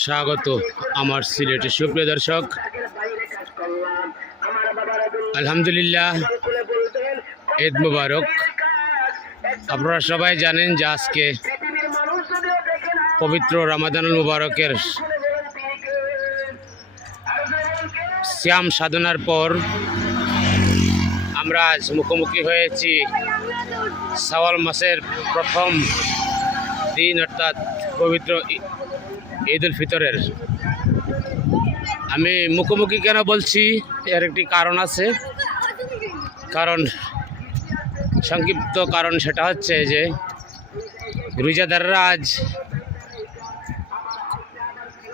স্বাগত আমার সিলেটের সুপ্রিয় দর্শক। আলহামদুলিল্লাহ, ঈদ মুবারক। আপনারা সবাই জানেন যে আজকে পবিত্র রামাদানুল মুবারকের শ্যাম সাধনার পর আমরা আজ মুখোমুখি হয়েছি সাওয়াল মাসের প্রথম দিন অর্থাৎ পবিত্র ঈদ উল ফিতরের। আমি মুখোমুখি কেন বলছি? এর একটি কারণ আছে। কারণ, সংক্ষিপ্ত কারণ সেটা হচ্ছে যে, রোজাদাররা আজ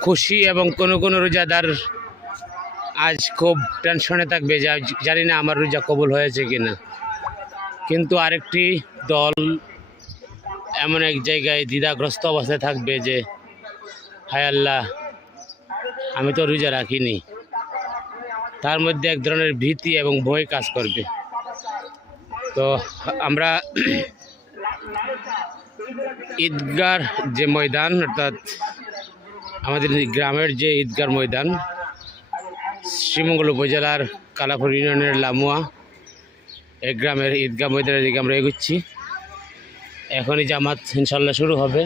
খুশি এবং কোনো কোনো রোজাদার আজ খুব টেনশনে থাকবে জানি না আমার রোজা কবুল হয়েছে কিনা। কিন্তু আরেকটি দল এমন এক জায়গায় দ্বিধাগ্রস্ত অবস্থায় থাকবে যে, হায় আল্লাহ, আমি তো রোজা রাখিনি। তার মধ্যে এক ধরনের ভীতি এবং ভয় কাজ করবে। তো আমরা ঈদগার যে ময়দান, অর্থাৎ আমাদের গ্রামের যে ঈদগার ময়দান, শ্রীমঙ্গল উপজেলার কালাপুর ইউনিয়নের লামুয়া, এই গ্রামের ঈদগাহ ময়দানের দিকে আমরা এগুচ্ছি। এখনই জামাত ইনশাল্লাহ শুরু হবে।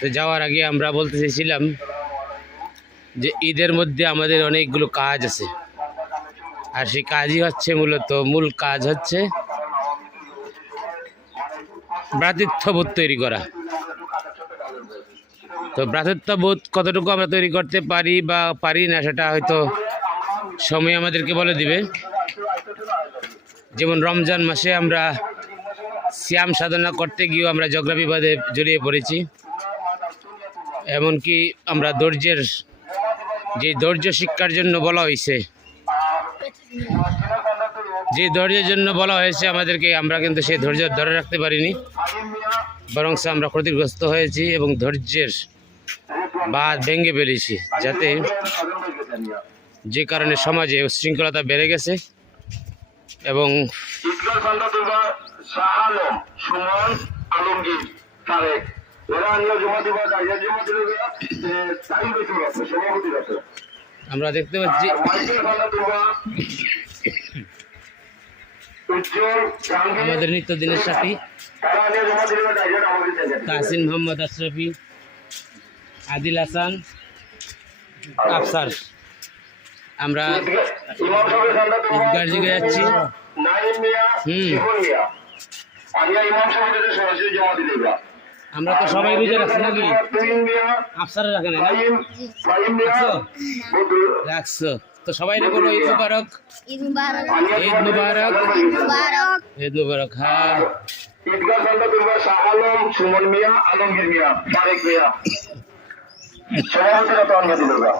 তো যাওয়ার আগে আমরা বলতে চেয়েছিলাম যে ঈদের মধ্যে আমাদের অনেকগুলো কাজ আছে। আর সেই কাজই হচ্ছে মূলত, মূল কাজ হচ্ছে ভ্রাতৃত্ববোধ তৈরি করা। তো ভ্রাতৃত্ববোধ কতটুকু আমরা তৈরি করতে পারি বা পারি না, সেটা হয়তো সময় আমাদেরকে বলে দিবে। যেমন রমজান মাসে আমরা শ্যাম সাধনা করতে গিয়েও আমরা ঝগড়া বিবাদে জড়িয়ে পড়েছি। এমনকি আমরা ধৈর্যের, যে ধৈর্য শিক্ষার জন্য বলা হয়েছে, যে ধৈর্যের জন্য বলা হয়েছে আমাদেরকে, আমরা কিন্তু সেই ধৈর্য ধরে রাখতে পারিনি। বরং আমরা ক্ষতিগ্রস্ত হয়েছি এবং ধৈর্যের বাদ ভেঙে ফেলেছি যাতে যে কারণে সমাজে উচ্ছৃঙ্খলতা বেড়ে গেছে। এবং ইসলাম সন্ধ্যা শাহ আলম সুমন আলমগীর তারেক। এরা আনিয়া জমা দিবা গাইয়া জমা দিলে তাই বেশি আছে সভাপতি আছে আমরা দেখতে পাচ্ছি আমাদের নিত্যদিনের সাথী। তাহসিন মোহাম্মদ আশরফি আদিল হাসান আফসার। আমরা ইমাম ঈদগার দিকে যাচ্ছি। নাইম হুম। আমরা তো সবাই রোজা রাখছি নাকি? আফসারে রাখে না? রাখছো? রাখছো। তো সবাই বলো ঈদ মুবারক। ঈদ মুবারক। ঈদ মুবারক। ঈদ মুবারক। হ্যাঁ। ঈদগাহ সন্ধ্যা দুর্গা শাহ আলম সুমন মিয়া আলমগীর মিয়া তারেক মিয়া। দুর্গা।